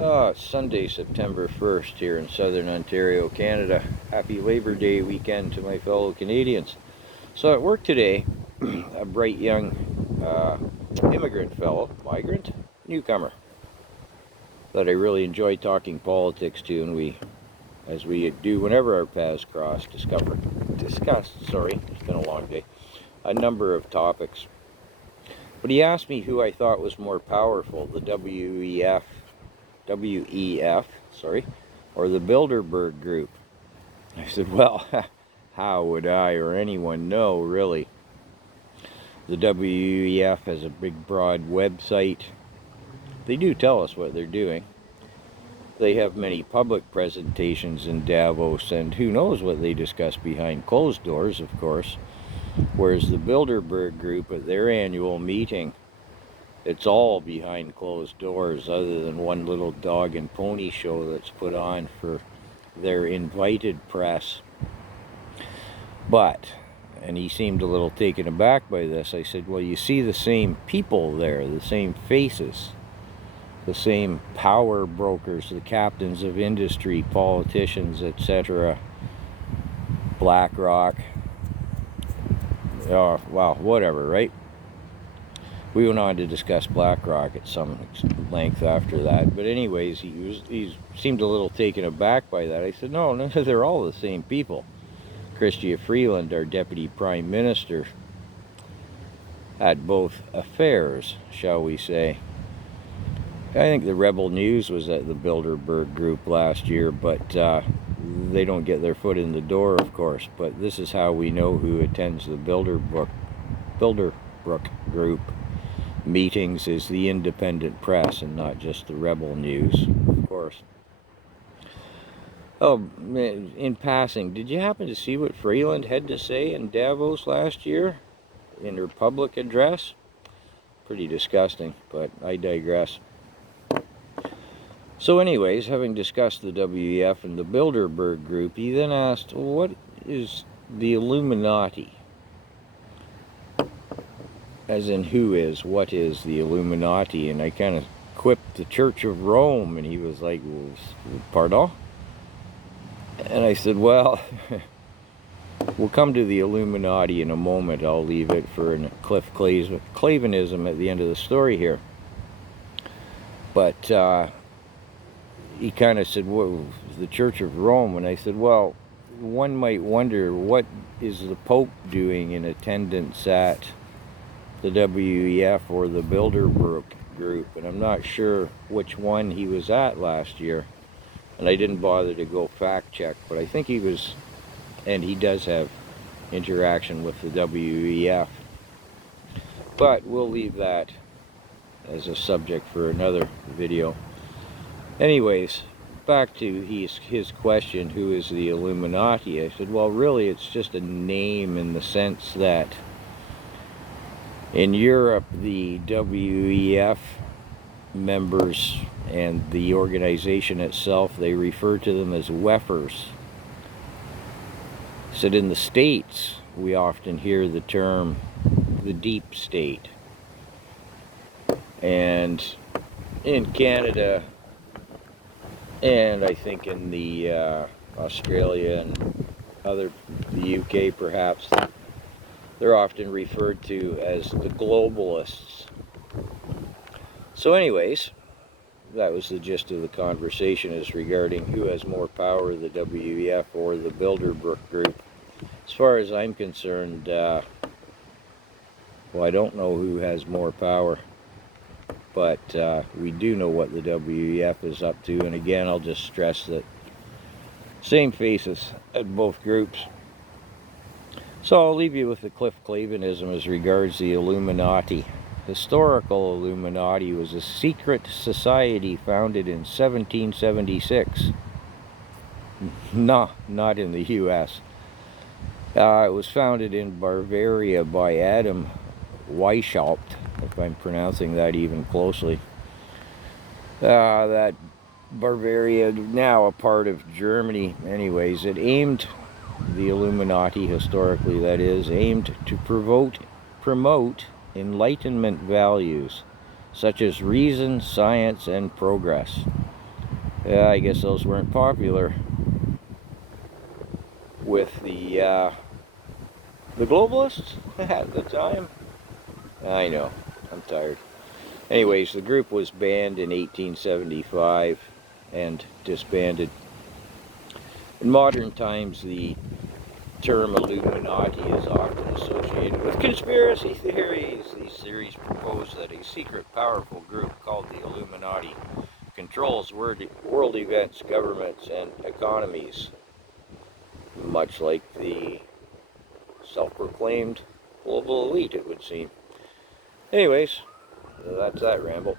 Sunday, September 1st here in southern Ontario, Canada. Happy Labor Day weekend to my fellow Canadians. So at work today, a bright young immigrant fellow, migrant, newcomer, that I really enjoy talking politics to, and we, as we do whenever our paths cross, discussed, it's been a long day, a number of topics. But he asked me who I thought was more powerful, the WEF, or the Bilderberg Group. I said, well, how would I or anyone know, really? The WEF has a big, broad website. They do tell us what they're doing. They have many public presentations in Davos, and who knows what they discuss behind closed doors, of course. Whereas the Bilderberg Group, at their annual meeting, it's all behind closed doors, other than one little dog and pony show that's put on for their invited press. But, and he seemed a little taken aback by this, I said, well, you see the same people there, the same faces, the same power brokers, the captains of industry, politicians, etc., BlackRock, well, whatever, right? We went on to discuss BlackRock at some length after that. But anyways, he seemed a little taken aback by that. I said, no, they're all the same people. Chrystia Freeland, our Deputy Prime Minister, had both affairs, shall we say. I think the Rebel News was at the Bilderberg Group last year, but they don't get their foot in the door, of course. But this is how we know who attends the Bilderbrook Group meetings is the independent press and not just the Rebel News, of course. Oh, in passing, did you happen to see what Freeland had to say in Davos last year in her public address? Pretty disgusting, but I digress. So anyways, having discussed the WEF and the Bilderberg Group, he then asked, well, what is the Illuminati? As in, what is the Illuminati? And I kind of quipped the Church of Rome, and he was like, well, pardon? And I said, well, we'll come to the Illuminati in a moment. I'll leave it for a Cliff Clavinism at the end of the story here. But he kind of said, what, the Church of Rome? And I said, well, one might wonder, what is the Pope doing in attendance at the WEF or the Bilderberg Group? And I'm not sure which one he was at last year, and I didn't bother to go fact check, but I think he was, and he does have interaction with the WEF. But we'll leave that as a subject for another video. Anyways, back to his question, who is the Illuminati? I said, well, really it's just a name in the sense that in Europe, the WEF members and the organization itself, they refer to them as WEFers. So in the States, we often hear the term the deep state. And in Canada, and I think in the Australia and the UK perhaps, they're often referred to as the globalists. So anyways, that was the gist of the conversation, is regarding who has more power, the WEF or the Bilderberg Group. As far as I'm concerned, well, I don't know who has more power, but we do know what the WEF is up to. And again, I'll just stress that same faces at both groups. So I'll leave you with the Cliff Clavinism as regards the Illuminati. Historical Illuminati was a secret society founded in 1776. No, not in the U.S. It was founded in Bavaria by Adam Weishaupt, if I'm pronouncing that even closely. That Bavaria, now a part of Germany. Anyways, it aimed, the Illuminati, historically that is, aimed to promote Enlightenment values such as reason, science, and progress. Yeah, I guess those weren't popular with the globalists at the time. I know, I'm tired. Anyways, the group was banned in 1875 and disbanded. In modern times, the term Illuminati is often associated with conspiracy theories. These theories propose that a secret, powerful group called the Illuminati controls world events, governments, and economies, much like the self-proclaimed global elite, it would seem. Anyways, that's that ramble.